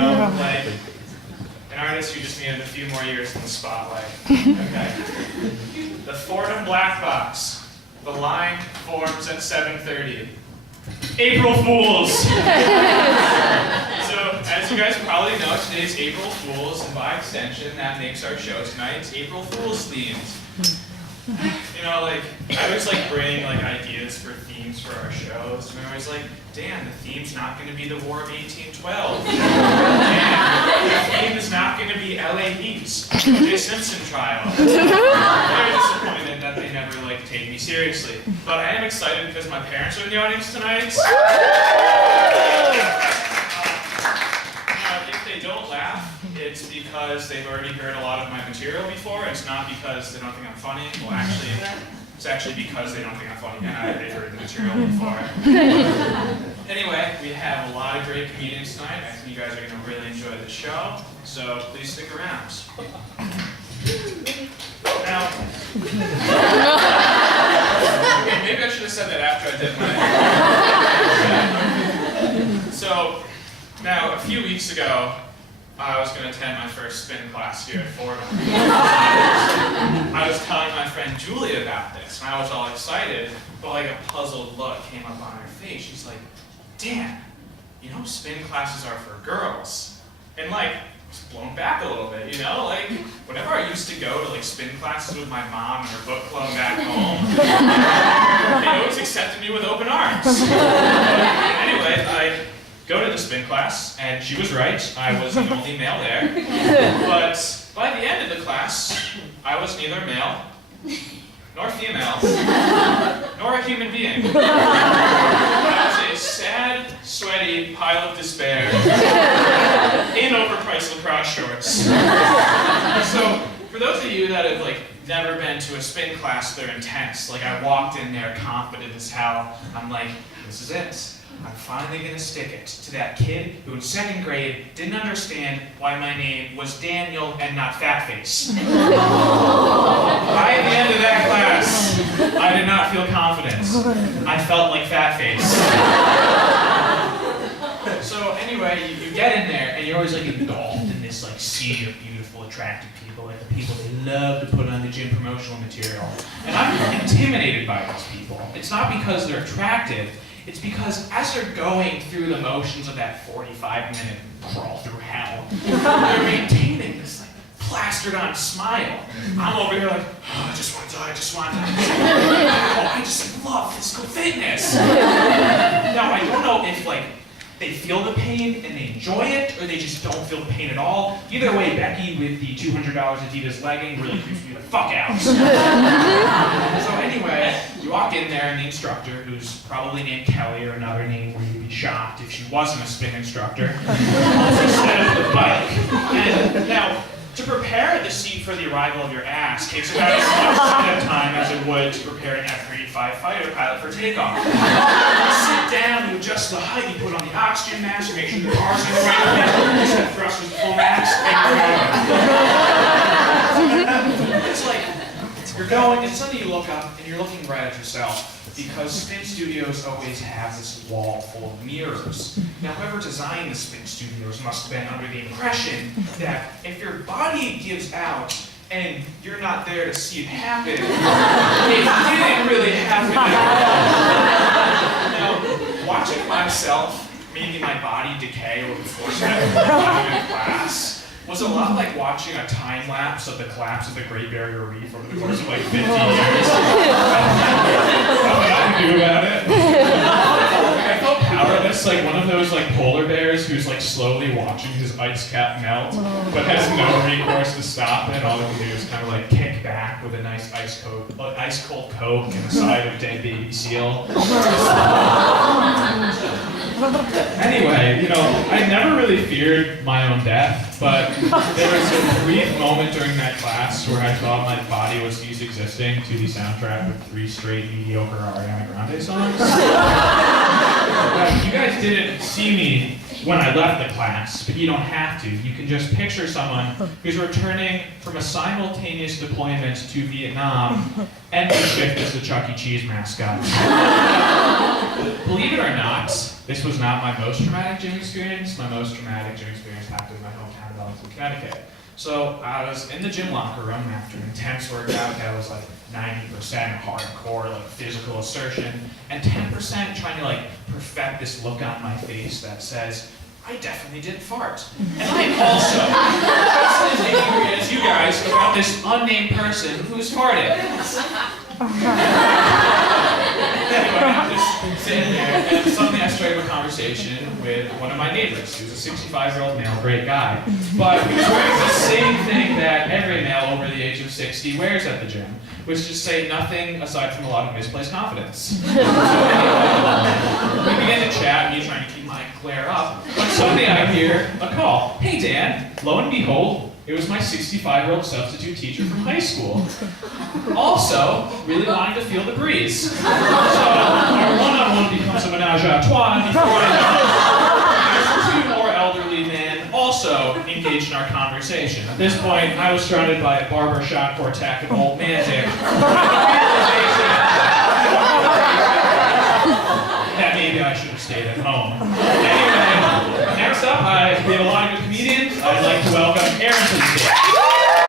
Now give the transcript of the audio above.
know, like an artist who just needed a few more years in the spotlight. Okay. The Fordham Black Box. The line forms at 7:30. April Fools! So, as you guys probably know, today's April Fools, and by extension, that makes our show tonight April Fools themed. You know, like, I always like bring like ideas for themes for our shows, and I'm always like, damn, the theme's not going to be the War of 1812. Damn, the theme is not going to be L.A. Heat's O.J. Simpson trial. Very disappointed that they never like take me seriously. But I am excited because my parents are in the audience tonight. If they don't laugh, it's because they've already heard a lot of my material before. It's not because they don't think I'm funny. Well, actually, it's actually because they don't think I'm funny and they've heard the material before. Anyway, we have a lot of great comedians tonight. I think you guys are going to really enjoy the show, so please stick around. Now, okay, maybe I should have said that after I did my... So, now, a few weeks ago, I was going to attend my first spin class here at Fordham. I was telling my friend Julie about this, and I was all excited, but like a puzzled look came up on her face. She's like, Dan, you know spin classes are for girls. And like, I was blown back a little bit, you know? Like, whenever I used to go to like spin classes with my mom and her book club back home, they always accepted me with open arms. Anyway, I go to the spin class, and she was right. I was the only male there. But by the end of the class, I was neither male, nor female, nor a human being. I was a sad, sweaty pile of despair in overpriced lacrosse shorts. So, for those of you that have like never been to a spin class, they're intense. Like I walked in there confident as hell. I'm like, this is it. I'm finally going to stick it to that kid who in second grade didn't understand why my name was Daniel and not Fatface. By the end of that class, I did not feel confident. I felt like Fatface. So anyway, you get in there and you're always like engulfed in this like sea of beautiful, attractive people, like the people they love to put on the gym promotional material. And I'm intimidated by those people. It's not because they're attractive. It's because as they're going through the motions of that 45-minute crawl through hell, they're maintaining this like plastered on smile. I'm over here like, oh, I just want to die, I just want to die. Oh, I just love physical fitness. Now, I don't know if like they feel the pain and they enjoy it, or they just don't feel the pain at all. Either way, Becky with the $200 Adidas legging really creeps me the fuck out. So anyway, you walk in there and the instructor, who's probably named Kelly or another name where you'd be shocked if she wasn't a spin instructor, also set up the bike. And now, to prepare the seat for the arrival of your ass takes about as much time as it would to prepare an F-35 fighter pilot for takeoff. You sit down, you adjust the height, you put on the oxygen mask, you make sure the car's in the right place, you set thrusters to full max, and it's like, you're going, and suddenly you look up, and you're looking right at yourself. Because spin studios always have this wall full of mirrors. Now, whoever designed the spin studios must have been under the impression that if your body gives out and you're not there to see it happen, it didn't really happen at all. Now, watching myself, maybe my body decay over the course of that class, was a lot like watching a time lapse of the collapse of the Great Barrier Reef over the course of like 50 years. Nothing I can do about it. I felt powerless, like one of those like polar bears who's like slowly watching his ice cap melt, but has no recourse to stop it. All he can do is kind of like kick back with a nice ice cold Coke and a side of dead baby seal. Anyway, you know, I never really feared my own death, but there was a brief moment during that class where I thought my body would cease existing to the soundtrack of 3 straight mediocre Ariana Grande songs. You guys didn't see me when I left the class, but you don't have to. You can just picture someone who's returning from a simultaneous deployment to Vietnam and their shift as the Chuck E. Cheese mascot. Believe it or not, This was not my most traumatic gym experience. My most traumatic gym experience happened in my hometown of Ellington, Connecticut. So I was in the gym locker room after an intense workout that was like 90% hardcore, like physical assertion, and 10% trying to like perfect this look on my face that says, I definitely didn't fart. And I also just as angry as you guys about this unnamed person who's farted. Anyway, I'm just sitting there, and suddenly I started a conversation with one of my neighbors. He was a 65-year-old male, great guy. But he was wearing the same thing that every male over the age of 60 wears at the gym, which is to say nothing aside from a lot of misplaced confidence. So anyway, we began to chat, me trying to keep my glare up, but suddenly I hear a call. Hey Dan, lo and behold, it was my 65-year-old substitute teacher from high school. Also, really wanting to feel the breeze. So, our one-on-one becomes a menage a trois before I know, two more elderly men also engaged in our conversation. At this point, I was surrounded by a barbershop quartet of old man dick. That maybe I should have stayed at home. Anyway, next up, we have a lot of good comedians. I'd like to welcome Aaron to the stage.